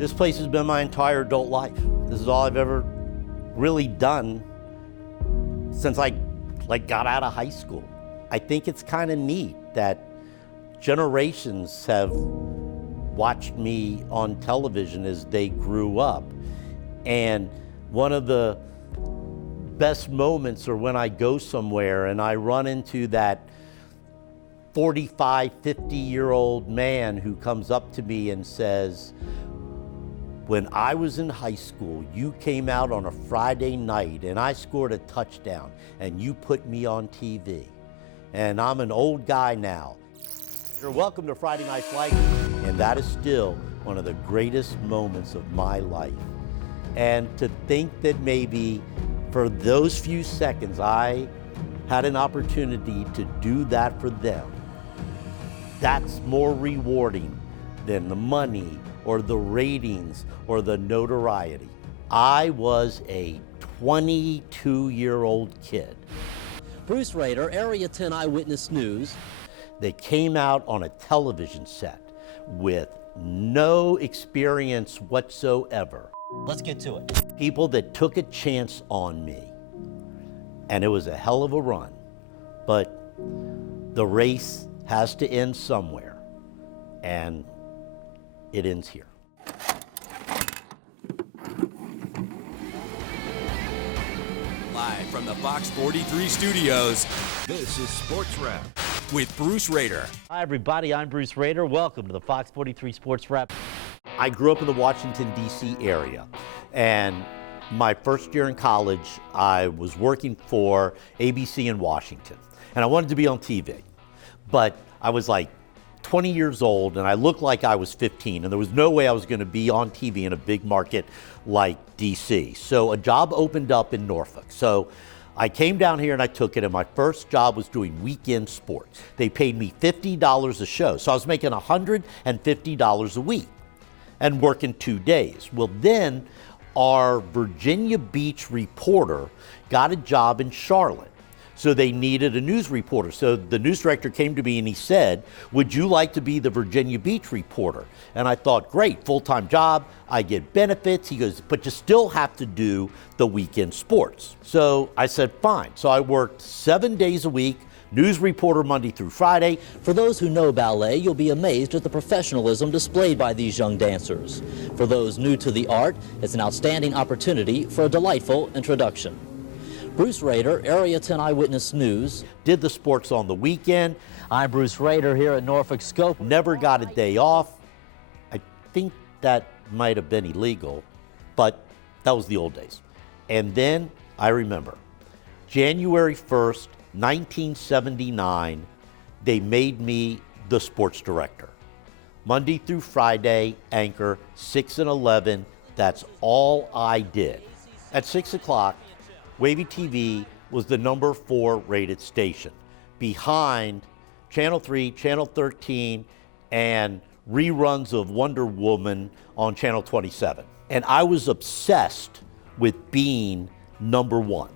This place has been my entire adult life. This is all I've ever really done since I got out of high school. I think it's kind of neat that generations have watched me on television as they grew up. And one of the best moments are when I go somewhere and I run into that 45, 50-year-old man who comes up to me and says, when I was in high school, you came out on a Friday night and I scored a touchdown and you put me on TV. And I'm an old guy now. You're welcome to Friday Night Flight, and that is still one of the greatest moments of my life. And to think that maybe for those few seconds I had an opportunity to do that for them, that's more rewarding than the money or the ratings or the notoriety. I was a 22-year-old kid. Bruce Rader, Area 10 Eyewitness News. They came out on a television set with no experience whatsoever. Let's get to it. People that took a chance on me. And it was a hell of a run. But the race has to end somewhere. And it ends here. Live from the Fox 43 studios, this is Sports Wrap with Bruce Rader. Hi everybody, I'm Bruce Rader. Welcome to the Fox 43 Sports Wrap. I grew up in the Washington, D.C. area, and my first year in college, I was working for ABC in Washington, and I wanted to be on TV, but I was like 20 years old, and I looked like I was 15, and there was no way I was going to be on TV in a big market like D.C. So a job opened up in Norfolk. So I came down here and I took it, and my first job was doing weekend sports. They paid me $50 a show, so I was making $150 a week and working 2 days. Well, then our Virginia Beach reporter got a job in Charlotte. So they needed a news reporter. So the news director came to me and he said, would you like to be the Virginia Beach reporter? And I thought, great, full-time job, I get benefits. He goes, but you still have to do the weekend sports. So I said, fine. So I worked 7 days a week, news reporter Monday through Friday. For those who know ballet, you'll be amazed at the professionalism displayed by these young dancers. For those new to the art, it's an outstanding opportunity for a delightful introduction. Bruce Rader, Area 10 Eyewitness News. Did the sports on the weekend. I'm Bruce Rader here at Norfolk Scope. Never got a day off. I think that might have been illegal, but that was the old days. And then I remember, January 1st, 1979, they made me the sports director. Monday through Friday, anchor, 6 and 11, that's all I did. At 6 o'clock, Wavy TV was the number 4 rated station, behind Channel 3, Channel 13, and reruns of Wonder Woman on Channel 27. And I was obsessed with being number 1.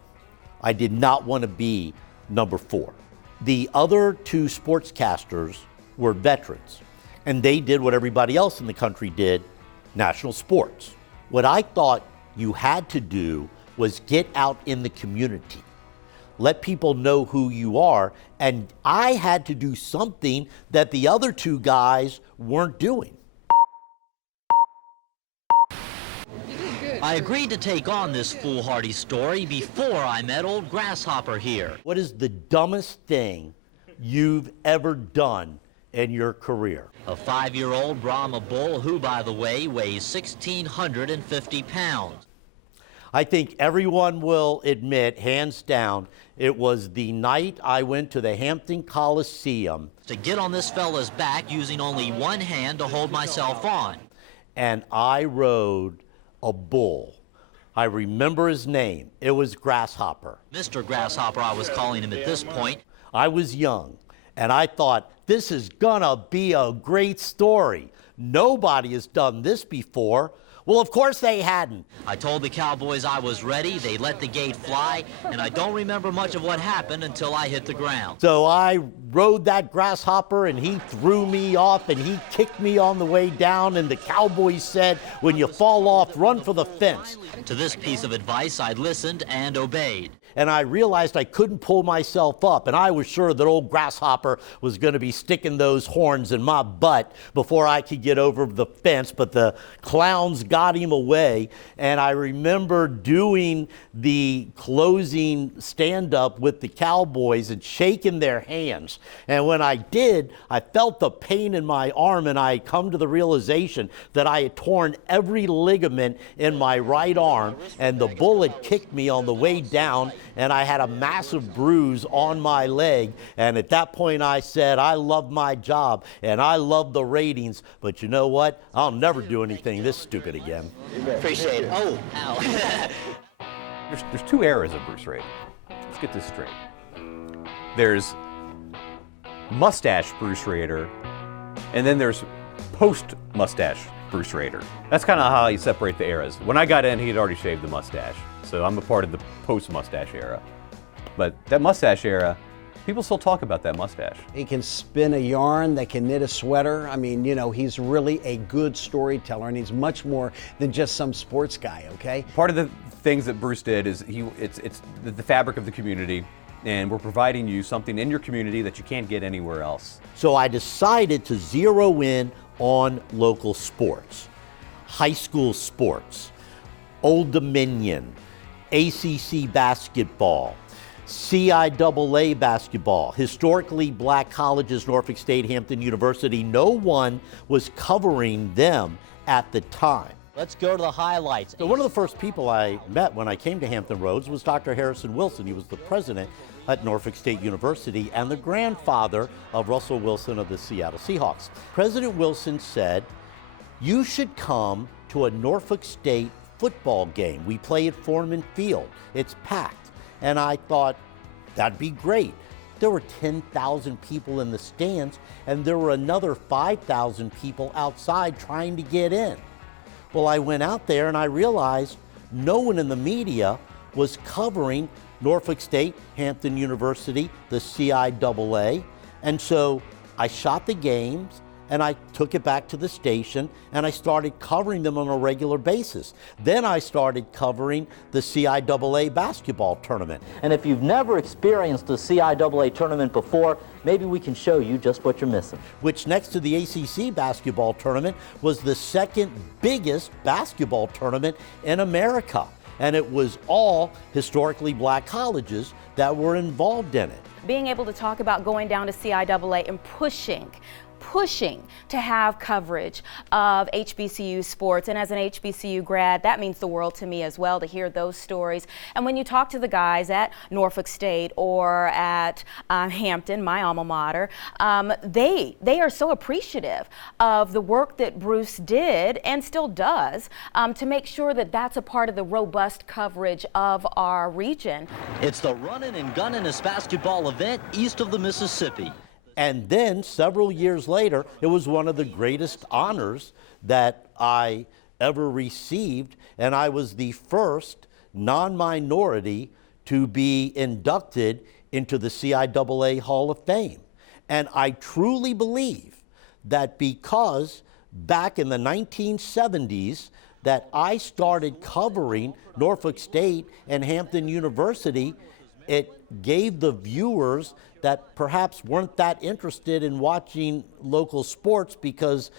I did not want to be number 4. The other 2 sportscasters were veterans, and they did what everybody else in the country did, national sports. What I thought you had to do was get out in the community, let people know who you are, and I had to do something that the other 2 guys weren't doing. You did good. I agreed to take on this foolhardy story before I met old Grasshopper here. What is the dumbest thing you've ever done in your career? A 5-year-old Brahma bull who, by the way, weighs 1,650 pounds. I think everyone will admit, hands down, it was the night I went to the Hampton Coliseum To get on this fella's back using only one hand to hold myself on. and I rode a bull. I remember his name. It was Grasshopper. Mr. Grasshopper, I was calling him at this point. I was young, and I thought, this is gonna be a great story. Nobody has done this before. Well, of course they hadn't. I told the Cowboys I was ready, they let the gate fly, and I don't remember much of what happened until I hit the ground. So I rode that grasshopper, and he threw me off, and he kicked me on the way down, and the Cowboys said, when you fall off, run for the fence. To this piece of advice, I listened and obeyed. And I realized I couldn't pull myself up, and I was sure that old Grasshopper was going to be sticking those horns in my butt before I could get over the fence, but the clowns got him away. And I remember doing the closing stand-up with the Cowboys and shaking their hands. And when I did, I felt the pain in my arm, and I had come to the realization that I had torn every ligament in my right arm, and the bullet kicked me on the way down, and I had a massive bruise on my leg. And at that point I said, I love my job and I love the ratings, but you know what? I'll never do anything this stupid again. Appreciate it. Oh, ow. There's two eras of Bruce Rader. Let's get this straight. There's mustache Bruce Rader, and then there's post-mustache Bruce Rader. That's kind of how you separate the eras. When I got in, he had already shaved the mustache, so I'm a part of the post-mustache era. But that mustache era, people still talk about that mustache. He can spin a yarn, that can knit a sweater. I mean, you know, he's really a good storyteller, and he's much more than just some sports guy, okay? Part of the things that Bruce did is it's the fabric of the community, and we're providing you something in your community that you can't get anywhere else. So I decided to zero in on local sports, high school sports, Old Dominion, ACC basketball, CIAA basketball, historically black colleges, Norfolk State, Hampton University. No one was covering them at the time. Let's go to the highlights. So one of the first people I met when I came to Hampton Roads was Dr. Harrison Wilson. He was the president at Norfolk State University and the grandfather of Russell Wilson of the Seattle Seahawks. President Wilson said, you should come to a Norfolk State football game. We play at Foreman Field. It's packed. And I thought, that'd be great. There were 10,000 people in the stands, and there were another 5,000 people outside trying to get in. Well, I went out there and I realized no one in the media was covering Norfolk State, Hampton University, the CIAA. And so I shot the games and I took it back to the station and I started covering them on a regular basis. Then I started covering the CIAA basketball tournament. And if you've never experienced a CIAA tournament before, maybe we can show you just what you're missing. Which next to the ACC basketball tournament was the second biggest basketball tournament in America. And it was all historically black colleges that were involved in it. Being able to talk about going down to CIAA and pushing to have coverage of HBCU sports. And as an HBCU grad, that means the world to me as well, to hear those stories. And when you talk to the guys at Norfolk State or at Hampton, my alma mater, they are so appreciative of the work that Bruce did and still does to make sure that that's a part of the robust coverage of our region. It's the Runnin' and Gunnin' basketball event east of the Mississippi. And then several years later, it was one of the greatest honors that I ever received, and I was the first non-minority to be inducted into the CIAA Hall of Fame. And I truly believe that because back in the 1970s that I started covering Norfolk State and Hampton University, it gave the viewers that perhaps weren't that interested in watching local sports because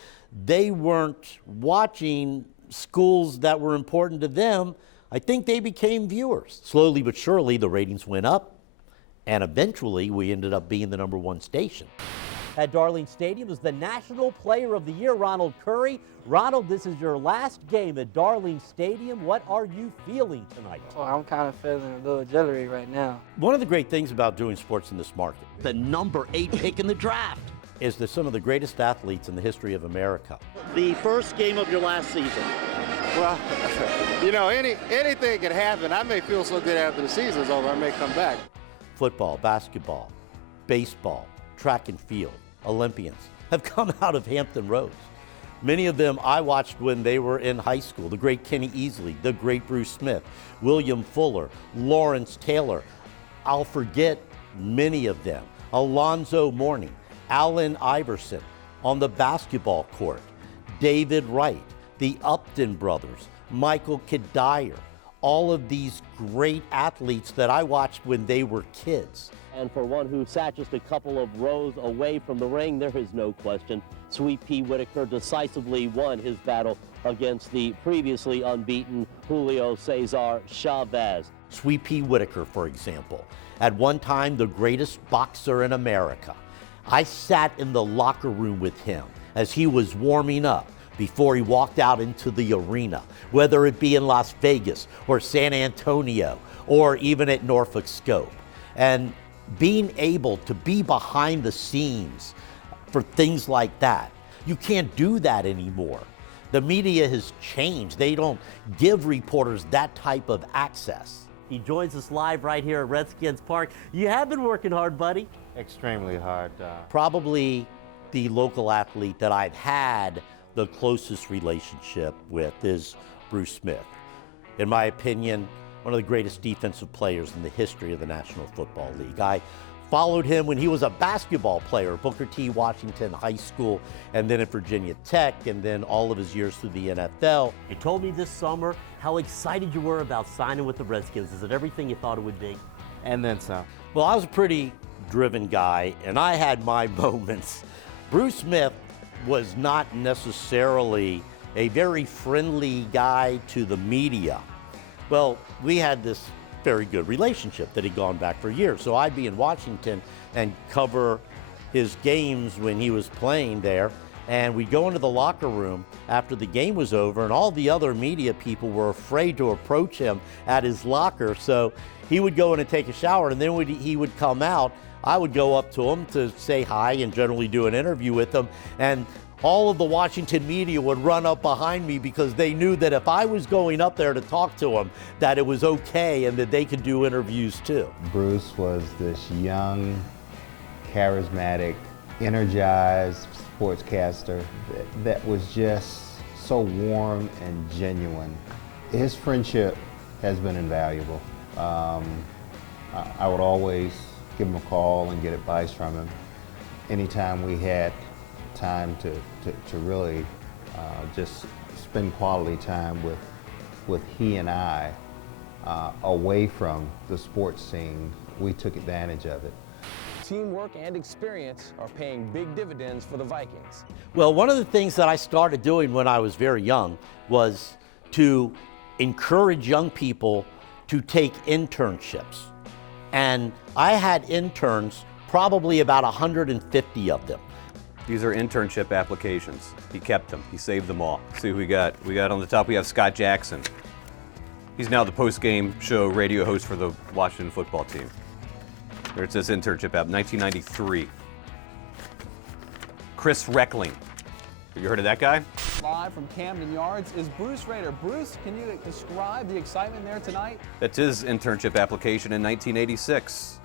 they weren't watching schools that were important to them. I think they became viewers. Slowly but surely, the ratings went up, and eventually we ended up being the #1 station. At Darling Stadium is the National Player of the Year, Ronald Curry. Ronald, this is your last game at Darling Stadium. What are you feeling tonight? Well, I'm kind of feeling a little jittery right now. One of the great things about doing sports in this market, The #8 pick in the draft, is that some of the greatest athletes in the history of America. The first game of your last season. Well, you know, anything can happen. I may feel so good after the season's over, I may come back. Football, basketball, baseball, track and field, Olympians have come out of Hampton Roads. Many of them I watched when they were in high school. The great Kenny Easley, the great Bruce Smith, William Fuller, Lawrence Taylor. I'll forget many of them. Alonzo Mourning, Allen Iverson on the basketball court, David Wright, the Upton brothers, Michael Kadire, all of these great athletes that I watched when they were kids. And for one who sat just a couple of rows away from the ring, there is no question. Sweet Pea Whitaker decisively won his battle against the previously unbeaten Julio Cesar Chavez. Sweet Pea Whitaker, for example, at one time the greatest boxer in America. I sat in the locker room with him as he was warming up before he walked out into the arena, whether it be in Las Vegas or San Antonio or even at Norfolk Scope. And being able to be behind the scenes for things like that, you can't do that anymore. The media has changed. They don't give reporters that type of access. He joins us live right here at Redskins Park. You have been working hard, buddy. Extremely hard. Probably the local athlete that I've had the closest relationship with is Bruce Smith. In my opinion, one of the greatest defensive players in the history of the National Football League. I followed him when he was a basketball player, Booker T. Washington High School, and then at Virginia Tech, and then all of his years through the NFL. You told me this summer how excited you were about signing with the Redskins. Is it everything you thought it would be? And then some. Well, I was a pretty driven guy, and I had my moments. Bruce Smith was not necessarily a very friendly guy to the media. Well, we had this very good relationship that had gone back for years. So I'd be in Washington and cover his games when he was playing there. And we'd go into the locker room after the game was over, and all the other media people were afraid to approach him at his locker. So he would go in and take a shower, and then he would come out. I would go up to him to say hi and generally do an interview with him. And all of the Washington media would run up behind me because they knew that if I was going up there to talk to him, that it was okay and that they could do interviews too. Bruce was this young, charismatic, energized sportscaster that was just so warm and genuine. His friendship has been invaluable. I would always give him a call and get advice from him. Anytime we had time to really just spend quality time with he and I away from the sports scene, we took advantage of it. Teamwork and experience are paying big dividends for the Vikings. Well, one of the things that I started doing when I was very young was to encourage young people to take internships. And I had interns, probably about 150 of them. These are internship applications. He kept them. He saved them all. See who we got. We got on the top, we have Scott Jackson. He's now the post-game show radio host for the Washington football team. There it says internship app, 1993. Chris Reckling. Have you heard of that guy? Live from Camden Yards is Bruce Rader. Bruce, can you describe the excitement there tonight? That's his internship application in 1986.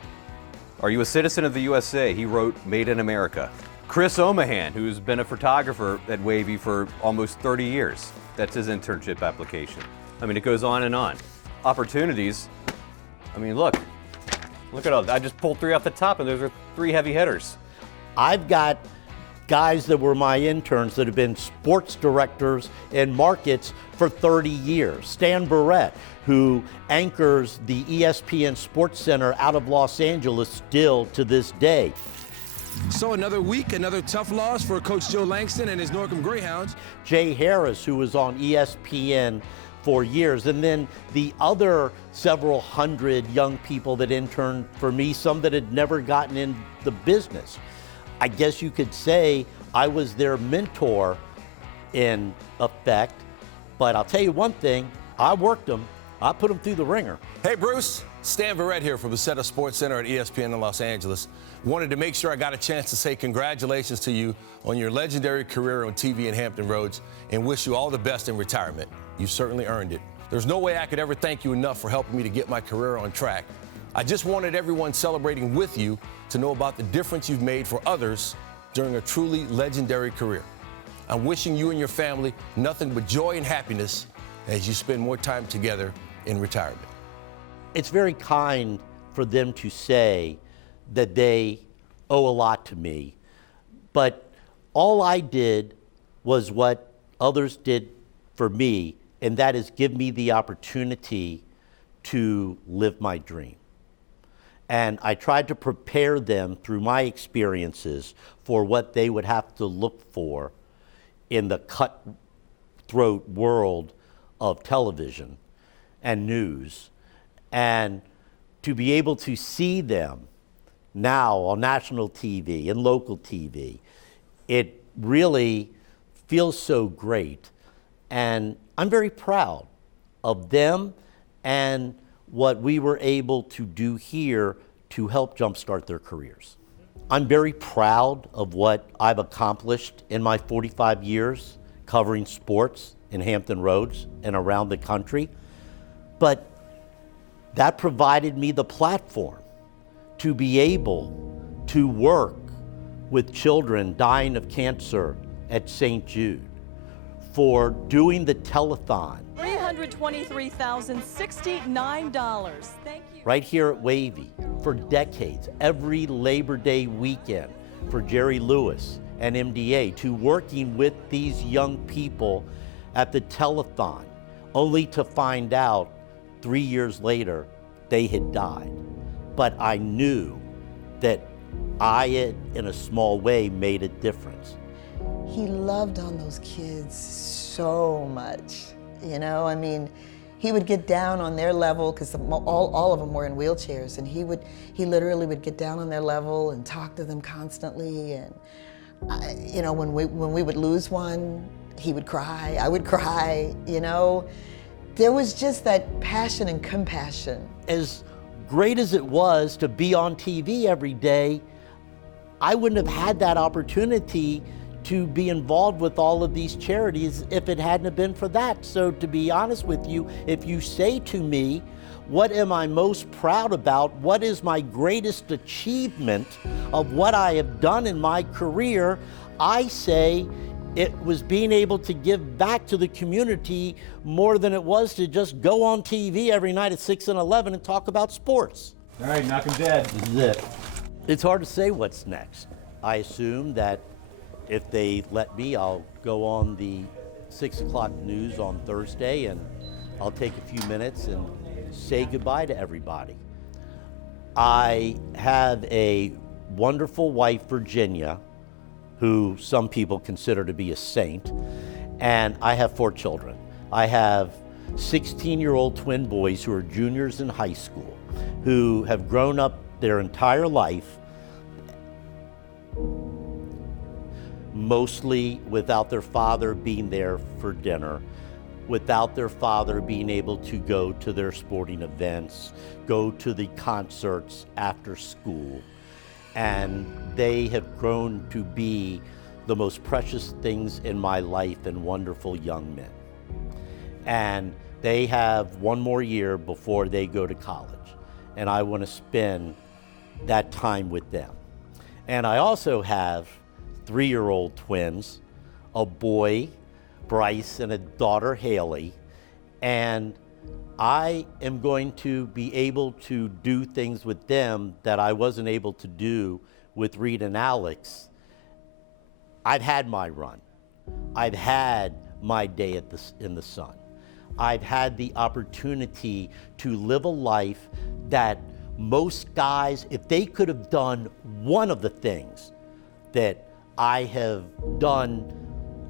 Are you a citizen of the USA? He wrote Made in America. Chris Omahan, who's been a photographer at Wavy for almost 30 years. That's his internship application. I mean, it goes on and on. Opportunities. I mean, look at all. I just pulled 3 off the top, and those are 3 heavy hitters. I've got guys that were my interns that have been sports directors in markets for 30 years. Stan Barrett, who anchors the ESPN Sports Center out of Los Angeles still to this day. So another week, another tough loss for Coach Joe Langston and his Norcom Greyhounds. Jay Harris, who was on ESPN for years, and then the other several hundred young people that interned for me, some that had never gotten in the business. I guess you could say I was their mentor in effect, but I'll tell you one thing, I worked them. I put them through the ringer. Hey, Bruce. Stan Barrett here from the Center Sports Center at ESPN in Los Angeles. Wanted to make sure I got a chance to say congratulations to you on your legendary career on TV in Hampton Roads and wish you all the best in retirement. You've certainly earned it. There's no way I could ever thank you enough for helping me to get my career on track. I just wanted everyone celebrating with you to know about the difference you've made for others during a truly legendary career. I'm wishing you and your family nothing but joy and happiness as you spend more time together in retirement. It's very kind for them to say that they owe a lot to me, but all I did was what others did for me, and that is give me the opportunity to live my dream. And I tried to prepare them through my experiences for what they would have to look for in the cutthroat world of television and news, and to be able to see them now on national TV and local TV, it really feels so great. And I'm very proud of them and what we were able to do here to help jumpstart their careers. I'm very proud of what I've accomplished in my 45 years covering sports in Hampton Roads and around the country, but that provided me the platform to be able to work with children dying of cancer at St. Jude, for doing the telethon. $323,069. Thank you. Right here at Wavy for decades, every Labor Day weekend, for Jerry Lewis and MDA, to working with these young people at the telethon, only to find out 3 years later they had died. But I knew that I had, in a small way, made a difference. He loved on those kids so much, you know? I mean, he would get down on their level, because all of them were in wheelchairs, and he literally would get down on their level and talk to them constantly. And you know, when we would lose one, he would cry, I would cry, you know? There was just that passion and compassion. As great as it was to be on TV every day, I wouldn't have had that opportunity to be involved with all of these charities if it hadn't have been for that. So to be honest with you, if you say to me, what am I most proud about? What is my greatest achievement of what I have done in my career? I say it was being able to give back to the community more than it was to just go on TV every night at 6 and 11 and talk about sports. All right, knock him dead. This is it. It's hard to say what's next. I assume that if they let me, I'll go on the 6 o'clock news on Thursday, and I'll take a few minutes and say goodbye to everybody. I have a wonderful wife, Virginia, who some people consider to be a saint, and I have 4 children. I have 16-year-old twin boys who are juniors in high school, who have grown up their entire life mostly without their father being there for dinner, without their father being able to go to their sporting events, go to the concerts after school. And they have grown to be the most precious things in my life and wonderful young men. And they have one more year before they go to college. And I want to spend that time with them. And I also have 3-year-old twins, a boy, Bryce, and a daughter, Haley. And I am going to be able to do things with them that I wasn't able to do with Reed and Alex. I've had my run. I've had my day in the sun. I've had the opportunity to live a life that most guys, if they could have done one of the things that I have done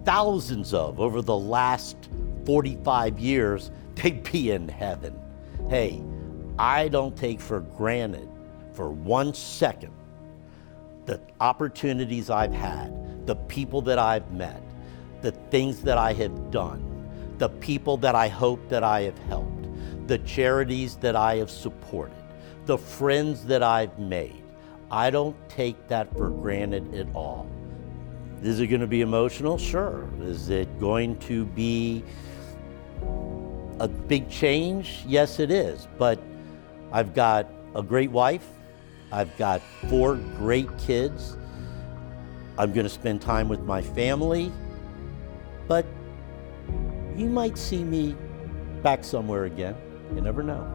thousands of over the last 45 years, they'd be in heaven. Hey, I don't take for granted for 1 second the opportunities I've had, the people that I've met, the things that I have done, the people that I hope that I have helped, the charities that I have supported, the friends that I've made. I don't take that for granted at all. Is it going to be emotional? Sure. Is it going to be a big change? Yes, it is. But I've got a great wife. I've got 4 great kids. I'm going to spend time with my family. but you might see me back somewhere again. You never know.